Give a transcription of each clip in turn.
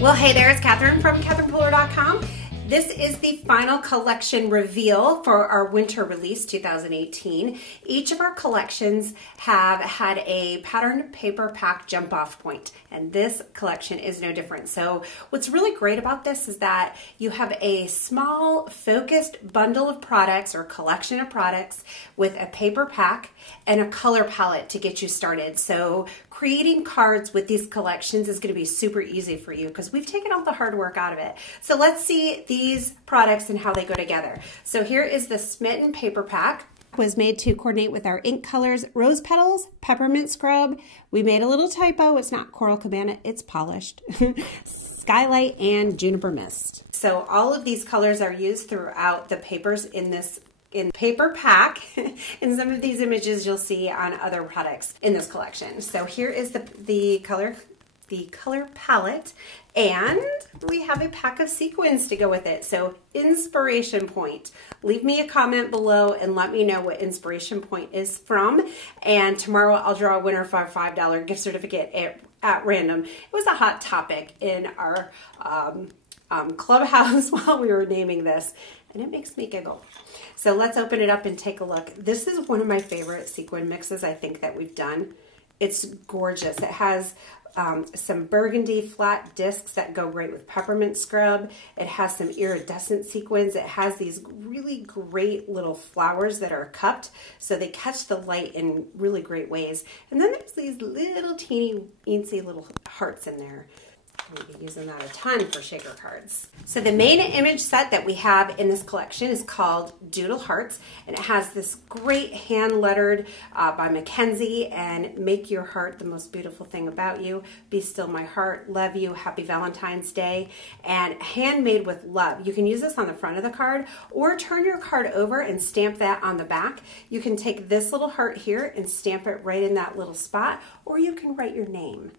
Well, hey there, it's Catherine from CatherinePuller.com. This is the final collection reveal for our winter release 2018. Each of our collections have had a patterned paper pack jump off point, and this collection is no different. So what's really great about this is that you have a small focused bundle of products or collection of products with a paper pack and a color palette to get you started. So creating cards with these collections is going to be super easy for you because we've taken all the hard work out of it. So let's see these products and how they go together. So here is the Smitten paper pack. It was made to coordinate with our ink colors, rose petals, peppermint scrub. We made a little typo. It's not coral cabana, it's polished. Skylight and juniper mist. So all of these colors are used throughout the papers in this paper pack. In some of these images you'll see on other products in this collection. So here is the color palette, and we have a pack of sequins to go with it. So inspiration point. Leave me a comment below and let me know what inspiration point is from. And tomorrow I'll draw a winner for a $5 gift certificate at random. It was a hot topic in our clubhouse while we were naming this, and it makes me giggle. So let's open it up and take a look. This is one of my favorite sequin mixes I think that we've done. It's gorgeous. It has some burgundy flat discs that go great with peppermint scrub. It has some iridescent sequins. It has these really great little flowers that are cupped, so they catch the light in really great ways. And then there's these little teeny eensy little hearts in there. We'll be using that a ton for shaker cards. So the main image set that we have in this collection is called Doodle Hearts, and it has this great hand lettered by Mackenzie, and make your heart the most beautiful thing about you, be still my heart, love you, happy Valentine's Day, and handmade with love. You can use this on the front of the card or turn your card over and stamp that on the back. You can take this little heart here and stamp it right in that little spot, or you can write your name.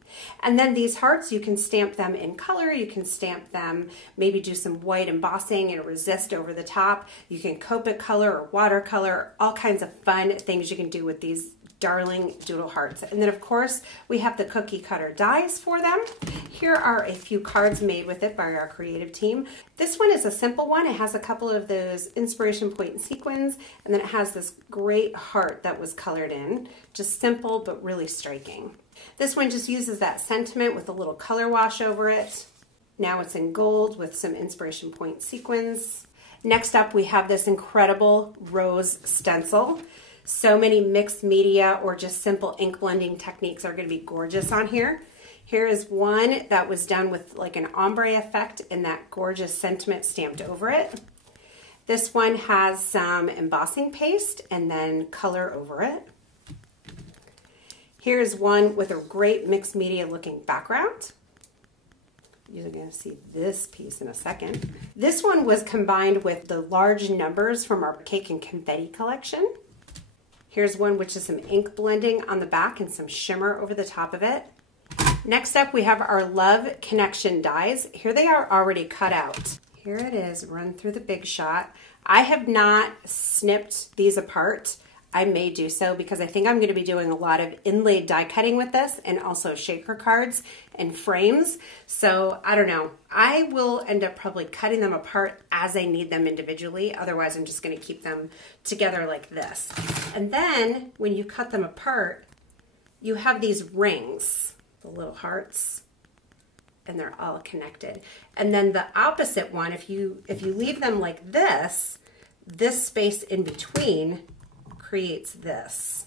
And then these hearts, you can stamp them in color, you can stamp them, maybe do some white embossing and resist over the top. You can Copic color or watercolor, all kinds of fun things you can do with these darling doodle hearts. And then of course we have the cookie cutter dies for them. Here are a few cards made with it by our creative team. This one is a simple one. It has a couple of those inspiration point sequins, and then it has this great heart that was colored in. Just simple but really striking. This one just uses that sentiment with a little color wash over it. Now it's in gold with some inspiration point sequins. Next up we have this incredible rose stencil. So many mixed media or just simple ink blending techniques are going to be gorgeous on here. Here is one that was done with like an ombre effect and that gorgeous sentiment stamped over it. This one has some embossing paste and then color over it. Here's one with a great mixed media looking background. You're going to see this piece in a second. This one was combined with the large numbers from our cake and confetti collection. Here's one which is some ink blending on the back and some shimmer over the top of it. Next up we have our Love Connection dies. Here they are already cut out. Here it is run through the Big Shot. I have not snipped these apart. I may do so because I think I'm going to be doing a lot of inlaid die cutting with this and also shaker cards and frames. So I don't know. I will end up probably cutting them apart as I need them individually. Otherwise, I'm just going to keep them together like this. And then when you cut them apart, you have these rings, the little hearts, and they're all connected. And then the opposite one, if you leave them like this space in between creates this.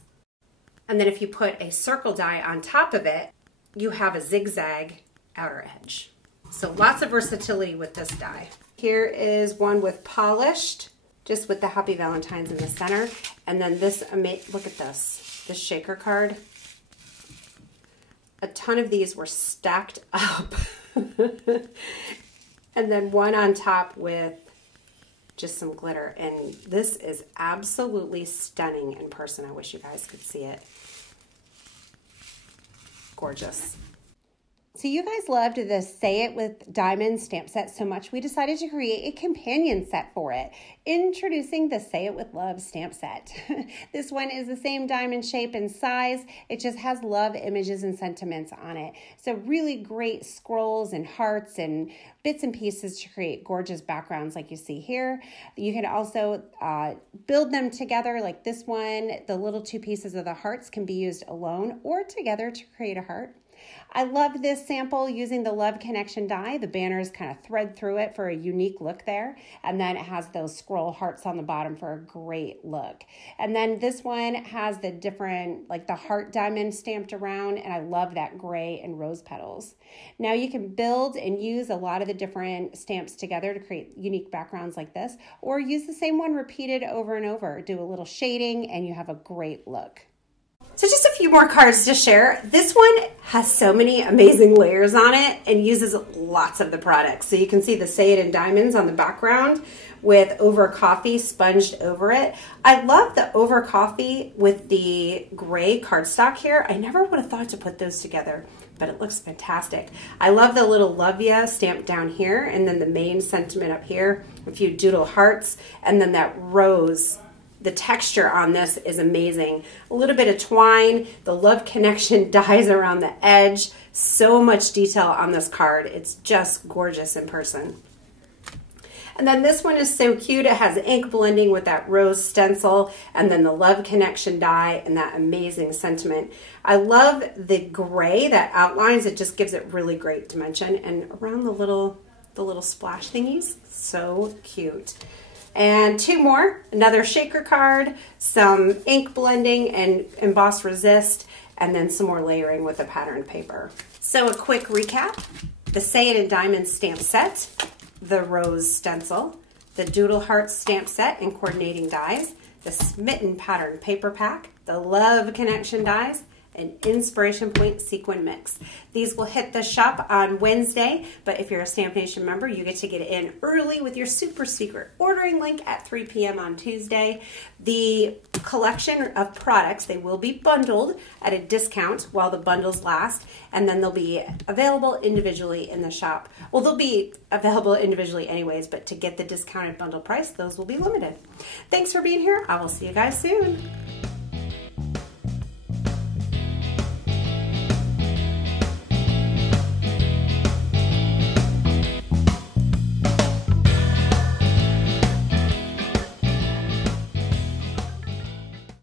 And then if you put a circle die on top of it, you have a zigzag outer edge. So lots of versatility with this die. Here is one with polished, just with the Happy Valentines in the center. And then this, look at this shaker card. A ton of these were stacked up. And then one on top with just some glitter, and this is absolutely stunning in person. I wish you guys could see it. Gorgeous. So you guys loved the Say It with Diamonds stamp set so much, we decided to create a companion set for it. Introducing the Say It with Love stamp set. This one is the same diamond shape and size. It just has love images and sentiments on it. So really great scrolls and hearts and bits and pieces to create gorgeous backgrounds like you see here. You can also build them together like this one. The little two pieces of the hearts can be used alone or together to create a heart. I love this sample using the Love Connection die. The banners kind of thread through it for a unique look there. And then it has those scroll hearts on the bottom for a great look. And then this one has the different, like the heart diamond stamped around. And I love that gray and rose petals. Now you can build and use a lot of the different stamps together to create unique backgrounds like this. Or use the same one repeated over and over. Do a little shading and you have a great look. So just a few more cards to share. This one has so many amazing layers on it and uses lots of the products. So you can see the Say It in Diamonds on the background with Over Coffee sponged over it. I love the Over Coffee with the gray cardstock here. I never would have thought to put those together, but it looks fantastic. I love the little Love Ya stamped down here and then the main sentiment up here, a few doodle hearts, and then that rose. The texture on this is amazing. A little bit of twine, the Love Connection dies around the edge. So much detail on this card. It's just gorgeous in person. And then this one is so cute. It has ink blending with that rose stencil and then the Love Connection die and that amazing sentiment. I love the gray that outlines. It just gives it really great dimension. And around the little splash thingies, so cute. And two more, another shaker card, some ink blending and emboss resist, and then some more layering with the patterned paper. So a quick recap, the Say It in Diamonds stamp set, the rose stencil, the Doodle Hearts stamp set and coordinating dies, the Smitten patterned paper pack, the Love Connection dies, an Inspiration Point sequin mix. These will hit the shop on Wednesday, but if you're a Stamp Nation member, you get to get it in early with your super secret ordering link at 3 p.m. on Tuesday. The collection of products, they will be bundled at a discount while the bundles last, and then they'll be available individually in the shop. Well, they'll be available individually anyways, but to get the discounted bundle price, those will be limited. Thanks for being here. I will see you guys soon.